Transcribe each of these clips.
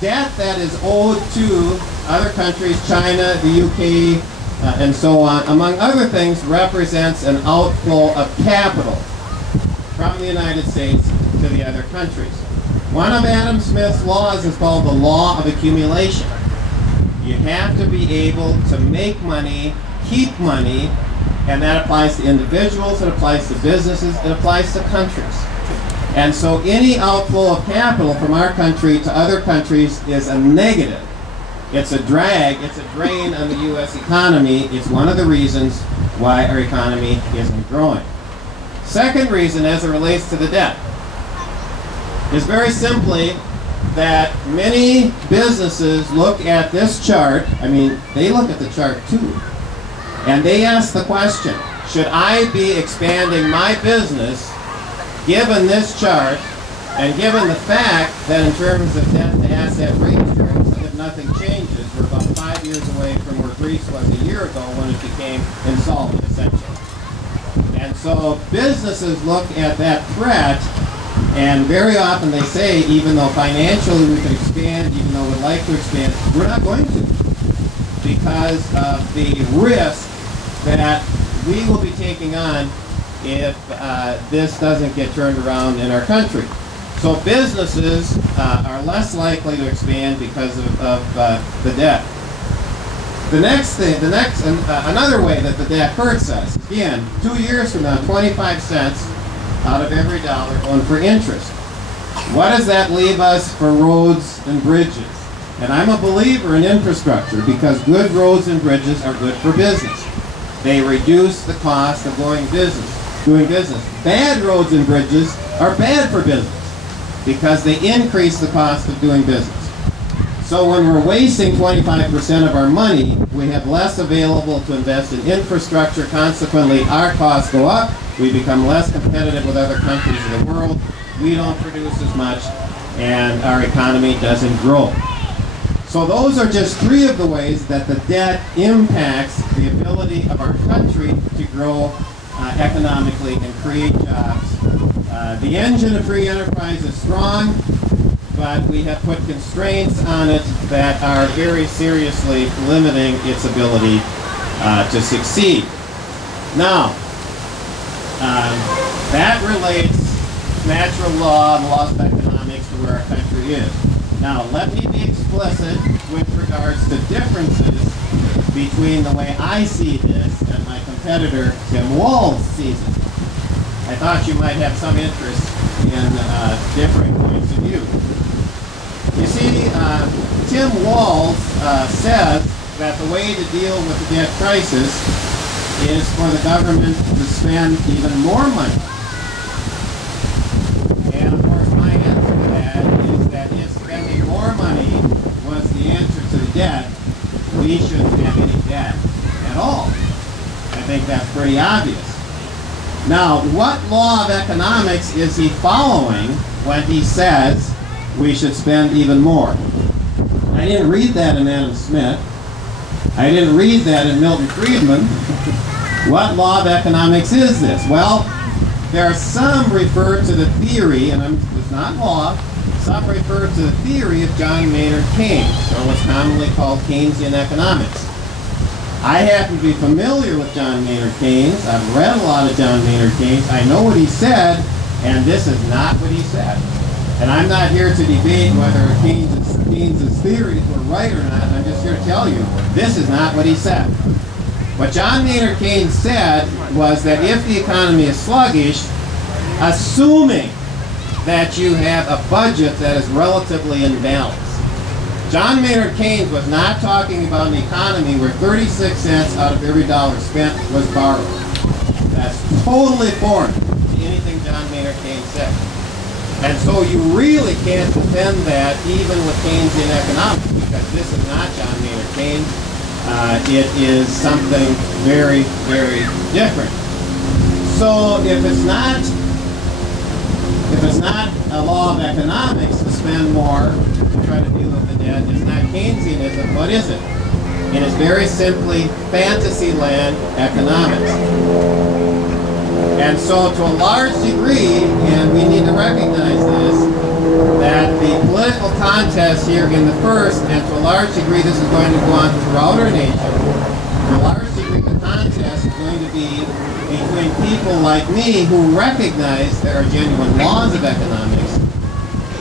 debt that is owed to other countries, China, the UK, and so on, among other things, represents an outflow of capital from the United States to the other countries. One of Adam Smith's laws is called the law of accumulation. You have to be able to make money, keep money, and that applies to individuals, it applies to businesses, it applies to countries. And so any outflow of capital from our country to other countries is a negative. It's a drag, it's a drain on the U.S. economy. It's one of the reasons why our economy isn't growing. Second reason, as it relates to the debt, is very simply that many businesses look at this chart. I mean, they look at the chart too, and they ask the question, should I be expanding my business given this chart and given the fact that in terms of debt to asset ratios, if nothing changes, we're about 5 years away from where Greece was a year ago when it became insolvent, essentially. And so businesses look at that threat, and very often they say, even though financially we can expand, even though we'd like to expand, we're not going to, because of the risk that we will be taking on if this doesn't get turned around in our country. So businesses are less likely to expand because of the debt. Another way that the debt hurts us, again, 2 years from now, 25 cents out of every dollar going for interest. What does that leave us for roads and bridges? And I'm a believer in infrastructure because good roads and bridges are good for business. They reduce the cost of doing business. Bad roads and bridges are bad for business because they increase the cost of doing business. So when we're wasting 25% of our money, we have less available to invest in infrastructure. Consequently, our costs go up. We become less competitive with other countries in the world. We don't produce as much, and our economy doesn't grow. So those are just 3 of the ways that the debt impacts the ability of our country to grow economically and create jobs. The engine of free enterprise is strong, but we have put constraints on it that are very seriously limiting its ability to succeed. Now, that relates natural law and laws of economics to where our country is. Now, let me be explicit with regards to differences between the way I see this and my competitor, Tim Walz, sees it. I thought you might have some interest in differing points of view. You see, Tim Walz says that the way to deal with the debt crisis is for the government to spend even more money. And of course, my answer to that is that if spending more money was the answer to the debt, we shouldn't have any debt at all. I think that's pretty obvious. Now, what law of economics is he following when he says we should spend even more? I didn't read that in Adam Smith. I didn't read that in Milton Friedman. What law of economics is this? Well, there are some refer to the theory, and it's not law, some refer to the theory of John Maynard Keynes, or what's commonly called Keynesian economics. I happen to be familiar with John Maynard Keynes. I've read a lot of John Maynard Keynes. I know what he said, and this is not what he said. And I'm not here to debate whether Keynes' theories were right or not. I'm just here to tell you, this is not what he said. What John Maynard Keynes said was that if the economy is sluggish, assuming that you have a budget that is relatively in balance. John Maynard Keynes was not talking about an economy where 36 cents out of every dollar spent was borrowed. That's totally foreign to anything John Maynard Keynes said. And so you really can't defend that even with Keynesian economics, because this is not John Maynard Keynes. It is something very, very different. So if it's not a law of economics to spend more to try to deal with the debt, it's not Keynesianism, what is it? It is very simply fantasyland economics. And so to a large degree, and we need to recognize this, that the political contest here in the first, and to a large degree this is going to go on throughout our nation, to a large degree the contest is going to be between people like me who recognize there are genuine laws of economics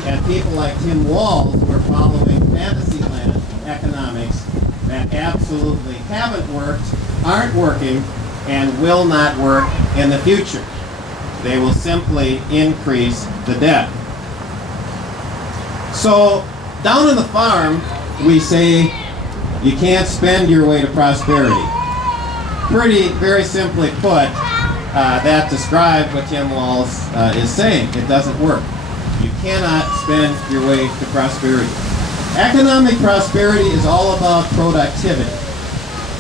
and people like Tim Walz who are following fantasyland economics that absolutely haven't worked, aren't working, and will not work in the future. They will simply increase the debt. So down on the farm, we say you can't spend your way to prosperity. Very simply put, that describes what Tim Walz is saying. It doesn't work. You cannot spend your way to prosperity. Economic prosperity is all about productivity.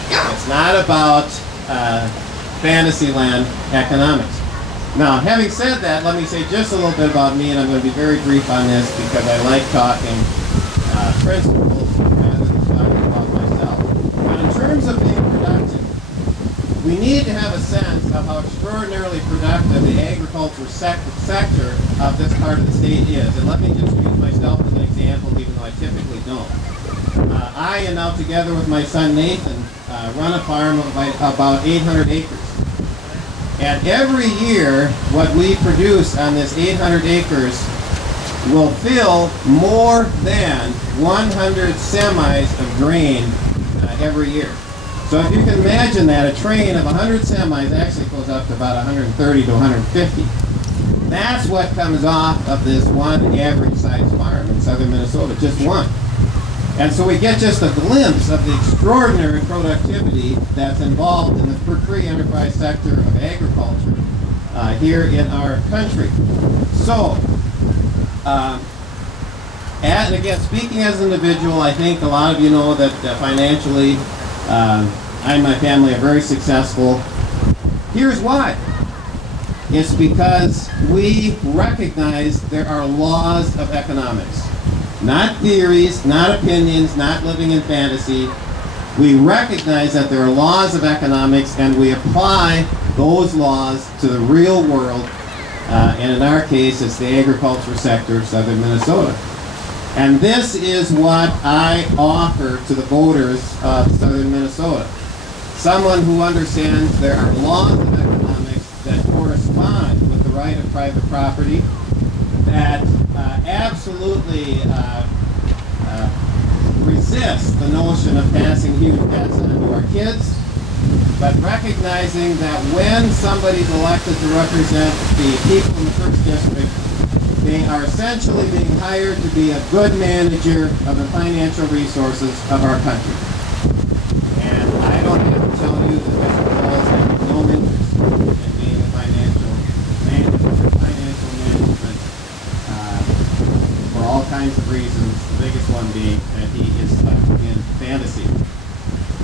It's not about fantasyland economics. Now, having said that, let me say just a little bit about me, and I'm going to be very brief on this because I like talking principles rather than talking about myself. But in terms of being productive, we need to have a sense of how extraordinarily productive the agricultural sector of this part of the state is. And let me just use myself as an example, even though I typically don't. I, and now together with my son Nathan, run a farm of about 800 acres. And every year, what we produce on this 800 acres will fill more than 100 semis of grain every year. So if you can imagine that, a train of 100 semis actually goes up to about 130 to 150. That's what comes off of this one average-sized farm in southern Minnesota, just one. And so we get just a glimpse of the extraordinary productivity that's involved in the free enterprise sector of agriculture here in our country. So, and again, speaking as an individual, I think a lot of you know that financially, I and my family are very successful. Here's why. It's because we recognize there are laws of economics. Not theories, not opinions, not living in fantasy. We recognize that there are laws of economics and we apply those laws to the real world. And in our case, it's the agriculture sector of southern Minnesota. And this is what I offer to the voters of southern Minnesota. Someone who understands there are laws of economics that correspond with the right of private property, that absolutely resist the notion of passing huge debts on to our kids, but recognizing that when somebody's elected to represent the people in the first district, they are essentially being hired to be a good manager of the financial resources of our country. And I don't have to tell you that Mr. Walz has no interest in being a financial manager, financial management, for all kinds of reasons, the biggest one being that he is stuck in fantasy.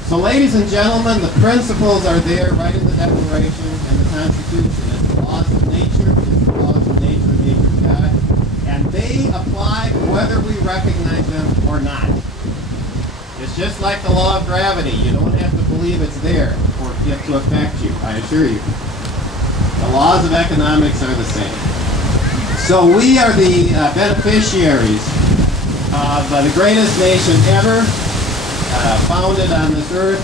So ladies and gentlemen, the principles are there right in the Declaration and the Constitution. It's the laws of nature, it's the laws of nature, nature's God, and they apply whether we recognize them or not. It's just like the law of gravity. You don't have to believe it's there for it to affect you, I assure you. The laws of economics are the same. So we are the beneficiaries of the greatest nation ever, founded on this earth,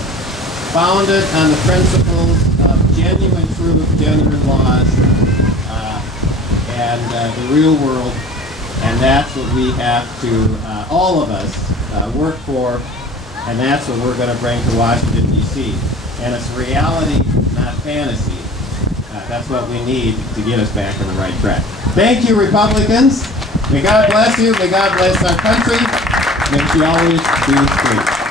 founded on the principles of genuine truth, genuine laws, and the real world. And that's what we have to, all of us, work for, and that's what we're going to bring to Washington, D.C. And it's reality, not fantasy. That's what we need to get us back on the right track. Thank you, Republicans. May God bless you. May God bless our country. May she always be free.